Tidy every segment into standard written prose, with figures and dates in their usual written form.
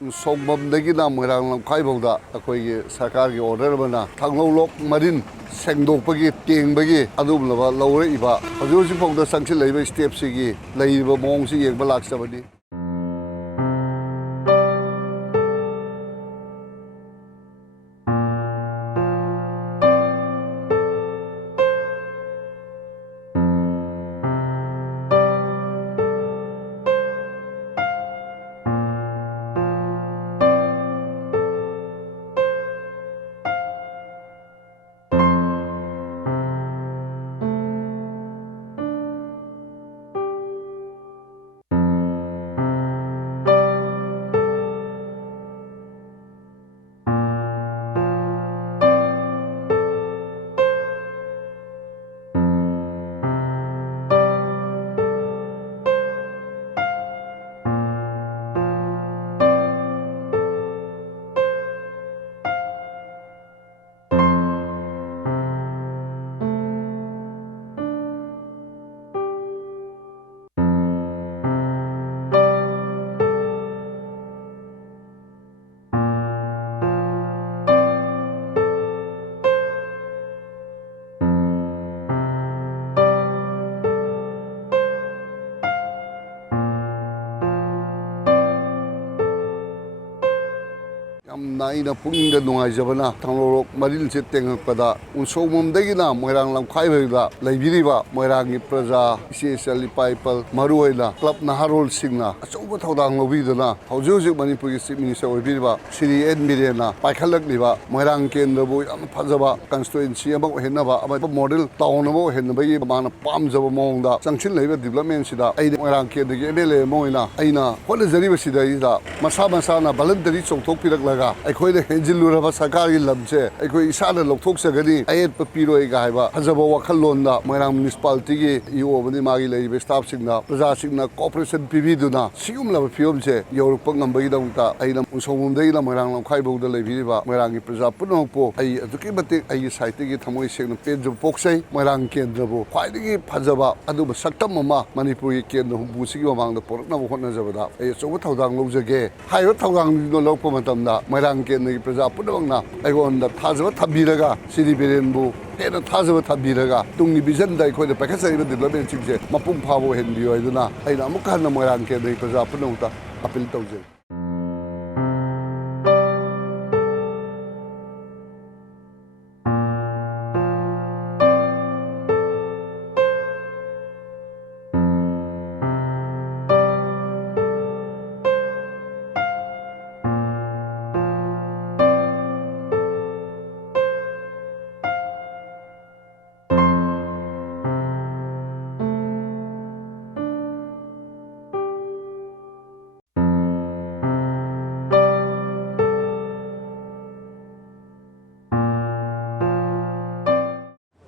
Songmamdagina Moirang Lamkhaiboda akoigi sarkargi order bana Thangloulok Maril Sengdokpagi Tengbagi adumlaba lawreiba hojur fogda sangsil leiba step sigi leiba mongsi yengba laksabani Naina Punga Nungajabana, Thangloulok Maril Tengbada, Unsomumdagina, Moirang Lamkhaiboda, Laibiriba, Moirangi Praja, Essentially Pipal, Maruela, Club Naharol Singna, Asoba Thaudang Lovidana, Haujusi Manipuri Chief Minister Obiba, Siri Ed Mirena, Paikalak Niba, Moirang Kendrabu, Pazaba, Constituency about Henava, about model, Taunabo, Henabay, Mana, Palms of Monda, Sanction Labor Development Sida, Aid Moirang Ken, the MLA Moina, Aina, what is the University Ida, Masama Sana, Balantari, so Topirak Laga. I quite a Henjilura Sakari Labse, I quite Sada Loksagani, I had Papiro Gaiba, Hazaba Wakalonda, Moirang Municipality, you over the Magile, Staff Signa, Plaza Signa, Corporation Pividuna, Siumla Fiumse, Europang Baidonta, Aina Musomundela, Moirang Kaibo de Leviva, Moirangi Plaza Punopo, I took him a citing it, Hamois and Page of Foxay, Moirang Kendrabo, fighting it, Pazaba, Aduba Satamama, Manipuri Ken, who Busi among the Port of Honazavada, I saw what Taudang Lose again. Higher Taudang no Locomatamna, Moirang Ken, the Plaza Punanga, I won the Tazava Tabiraga, City Birenbu, and a Tazava Tabiraga, Tungi Bizenda, I quite a Pakasa, the development, Mapum Pavo Hendio, I know Mukana Moirang Ken, the Plaza Punota, Apple Tozen.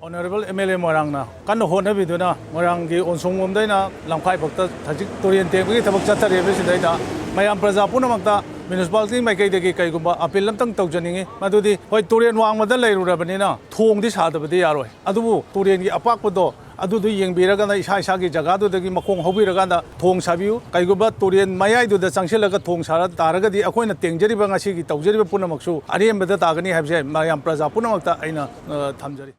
Honorable MLA Morangna, Kano Hona Viduna, Morangi, on Songmumdana, Lamkai Bokta, Tajik, Torian Tegi, Tabakata, Revisita, Mayam Praza Punamata, Municipality, Makaki Kaiguba, Apilam Taujaning, Madudi, White Torian Wang Madalay Rabanina, Tong this hard of the Arroy, Adu, Torian Apakodo, Adu Yang Biragana, Ishaki Jagado, the Makong Hobiraganda, Tong Sabu, Kaiguba, Torian Maya do the Sanchelaga Tong Sara, Taraga, the Aquina Tangeri Bangasi, Taujeri Punamaksu, Ariam Betatagani have said, Mayam Praza Punamata, Aina Tamjari.